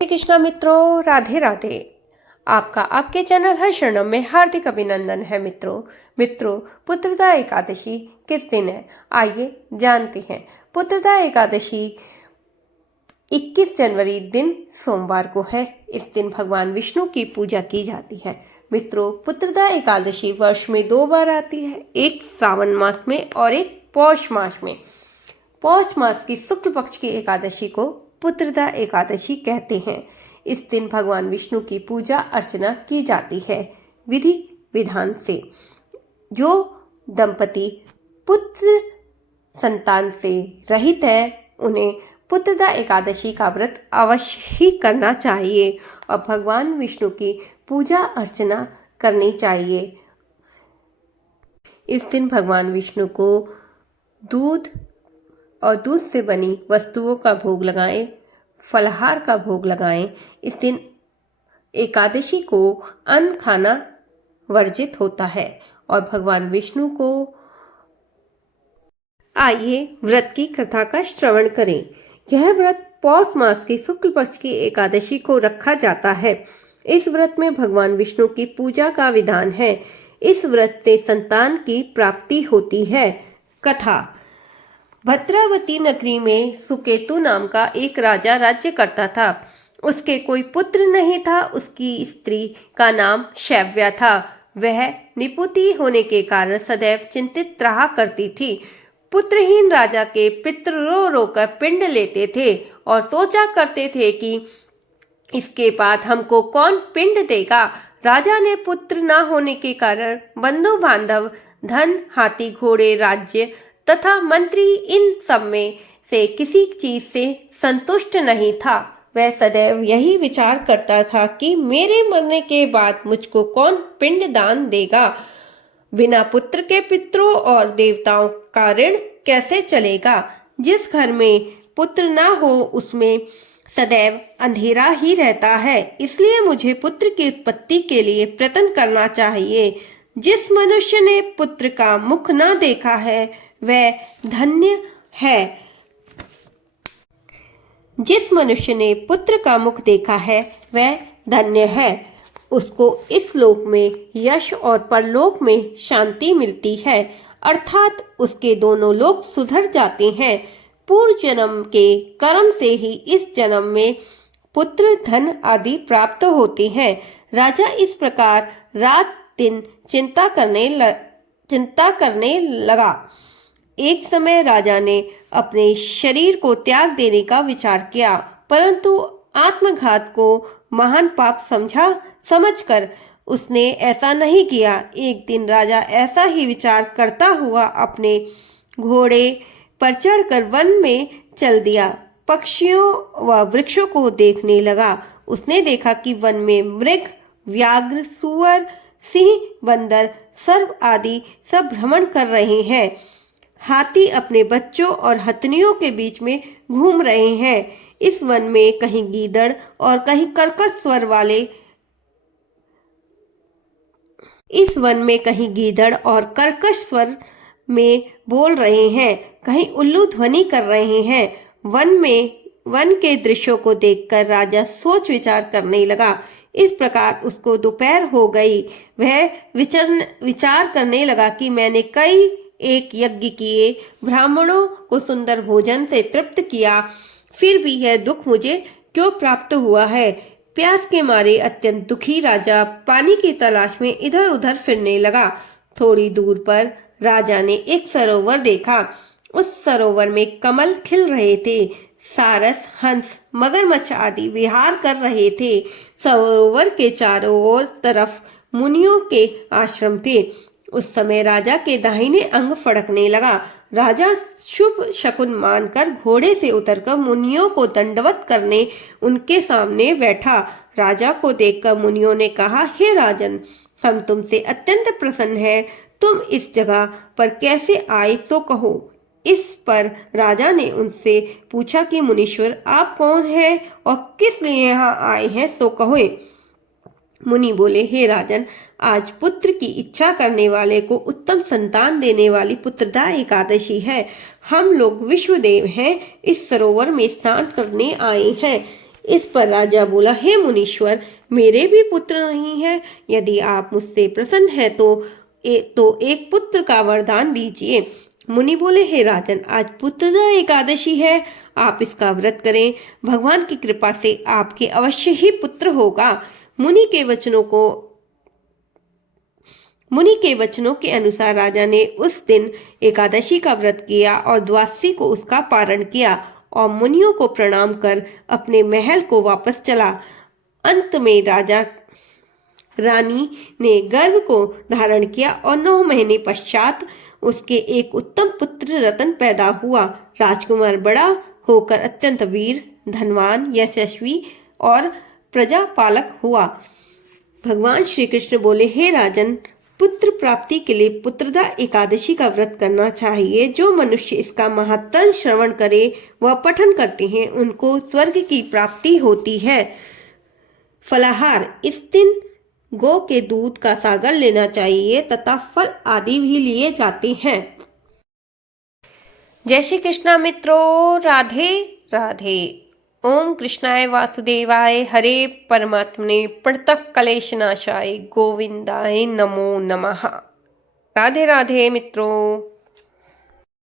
श्री कृष्णा मित्रों, राधे राधे। आपका आपके चैनल हर्षणम में हार्दिक अभिनंदन है। मित्रों पुत्रदा एकादशी किस दिन है, आइए जानते हैं। पुत्रदा एकादशी 21 जनवरी दिन सोमवार को है। इस दिन भगवान विष्णु की पूजा की जाती है। मित्रों पुत्रदा एकादशी वर्ष में 2 बार आती है, एक सावन मास में और एक पौष मास में। पौष मास की शुक्ल पक्ष की एकादशी को पुत्रदा एकादशी कहते हैं। इस दिन भगवान विष्णु की पूजा अर्चना की जाती है विधि विधान से। जो दंपति पुत्र संतान से रहित है उन्हें पुत्रदा एकादशी का व्रत अवश्य ही करना चाहिए और भगवान विष्णु की पूजा अर्चना करनी चाहिए। इस दिन भगवान विष्णु को दूध और दूध से बनी वस्तुओं का भोग लगाएं, फलाहार का भोग लगाएं। इस दिन एकादशी को अन्न खाना वर्जित होता है और भगवान विष्णु को आइए व्रत की कथा का श्रवण करें। यह व्रत पौष मास की शुक्ल पक्ष की एकादशी को रखा जाता है। इस व्रत में भगवान विष्णु की पूजा का विधान है। इस व्रत से संतान की प्राप्ति होती है। कथा। भद्रावती नगरी में सुकेतु नाम का एक राजा राज्य करता था। उसके कोई पुत्र नहीं था। उसकी स्त्री का नाम शैव्या था। वह निपुती होने के कारण सदैव चिंतित रहा करती थी। पुत्रहीन राजा के पितृ रो रोकर पिंड लेते थे और सोचा करते थे कि इसके बाद हमको कौन पिंड देगा। राजा ने पुत्र न होने के कारण बंधु बांधव, धन, हाथी घोड़े, राज्य तथा मंत्री इन सब में से किसी चीज से संतुष्ट नहीं था। वह सदैव यही विचार करता था कि मेरे मरने के बाद मुझको कौन पिंड दान देगा। बिना पुत्र के पितरों और देवताओं का ऋण कैसे चलेगा। जिस घर में पुत्र ना हो उसमें सदैव अंधेरा ही रहता है। इसलिए मुझे पुत्र की उत्पत्ति के लिए प्रयत्न करना चाहिए। जिस मनुष्य ने पुत्र का मुख न देखा है वह धन्य है। जिस मनुष्य ने पुत्र का मुख देखा है वह धन्य है। उसको इस लोक में यश और परलोक में शांति मिलती है, अर्थात उसके दोनों लोक सुधर जाते हैं। पूर्व जन्म के कर्म से ही इस जन्म में पुत्र, धन आदि प्राप्त होते हैं। राजा इस प्रकार रात दिन चिंता करने लगा। एक समय राजा ने अपने शरीर को त्याग देने का विचार किया, परंतु आत्मघात को महान पाप समझकर उसने ऐसा नहीं किया। एक दिन राजा ऐसा ही विचार करता हुआ अपने घोड़े पर चढ़कर वन में चल दिया। पक्षियों व वृक्षों को देखने लगा। उसने देखा कि वन में मृग, व्याघ्र, सुअर, सिंह, बंदर, सर्प आदि सब भ्रमण कर रहे हैं। हाथी अपने बच्चों और हथनियों के बीच में घूम रहे हैं। इस वन में कहीं गीदड़ और कहीं कर्कश स्वर में बोल रहे हैं, कहीं उल्लू ध्वनि कर रहे हैं। वन के दृश्यों को देखकर राजा सोच विचार करने लगा। इस प्रकार उसको दोपहर हो गई। वह विचार करने लगा कि मैंने कई एक यज्ञ किए, ब्राह्मणों को सुंदर भोजन से तृप्त किया, फिर भी यह दुख मुझे क्यों प्राप्त हुआ है। प्यास के मारे अत्यंत दुखी राजा पानी की तलाश में इधर उधर फिरने लगा। थोड़ी दूर पर राजा ने एक सरोवर देखा। उस सरोवर में कमल खिल रहे थे। सारस, हंस, मगरमच्छ आदि विहार कर रहे थे। सरोवर के चारों ओर तरफ मुनियों के आश्रम थे। उस समय राजा के दाहिने अंग फड़कने लगा। राजा शुभ शकुन मानकर घोड़े से उतरकर मुनियों को दंडवत करने उनके सामने बैठा। राजा को देखकर मुनियों ने कहा, हे राजन, हम तुमसे अत्यंत प्रसन्न हैं। तुम इस जगह पर कैसे आए तो कहो। इस पर राजा ने उनसे पूछा कि मुनीश्वर, आप कौन हैं और किस लिए यहाँ आए हैं तो कहो। मुनि बोले, हे राजन, आज पुत्र की इच्छा करने वाले को उत्तम संतान देने वाली पुत्रदा एकादशी है। हम लोग विश्वदेव हैं, इस सरोवर में स्नान करने आए हैं। इस पर राजा बोला, हे मुनीश्वर, मेरे भी पुत्र नहीं है। यदि आप मुझसे प्रसन्न हैं तो एक पुत्र का वरदान दीजिए। मुनि बोले, हे राजन, आज पुत्रदा एकादशी है, आप इसका व्रत करें। भगवान की कृपा से आपके अवश्य ही पुत्र होगा। मुनि के वचनों के अनुसार राजा ने उस दिन एकादशी का व्रत किया और द्वादशी को उसका पारण किया और मुनियों को प्रणाम कर अपने महल को वापस चला। अंत में राजा रानी ने गर्भ को धारण किया और 9 महीने पश्चात उसके एक उत्तम पुत्र रतन पैदा हुआ। राजकुमार बड़ा होकर अत्यंत वीर, धनवान, यशस्वी और प्रजापालक हुआ। भगवान श्री कृष्ण बोले, हे राजन, पुत्र प्राप्ति के लिए पुत्रदा एकादशी का व्रत करना चाहिए। जो मनुष्य इसका महात्म श्रवण करे व पठन करते हैं, उनको स्वर्ग की प्राप्ति होती है। फलाहार, इस दिन गौ के दूध का सागर लेना चाहिए तथा फल आदि भी लिए जाते हैं। जय श्री कृष्णा मित्रों, राधे राधे। ओम कृष्णाय वासुदेवाय हरे परमात्मने प्रणतः क्लेशनाशाय गोविंदाय नमो नमः। राधे राधे मित्रों।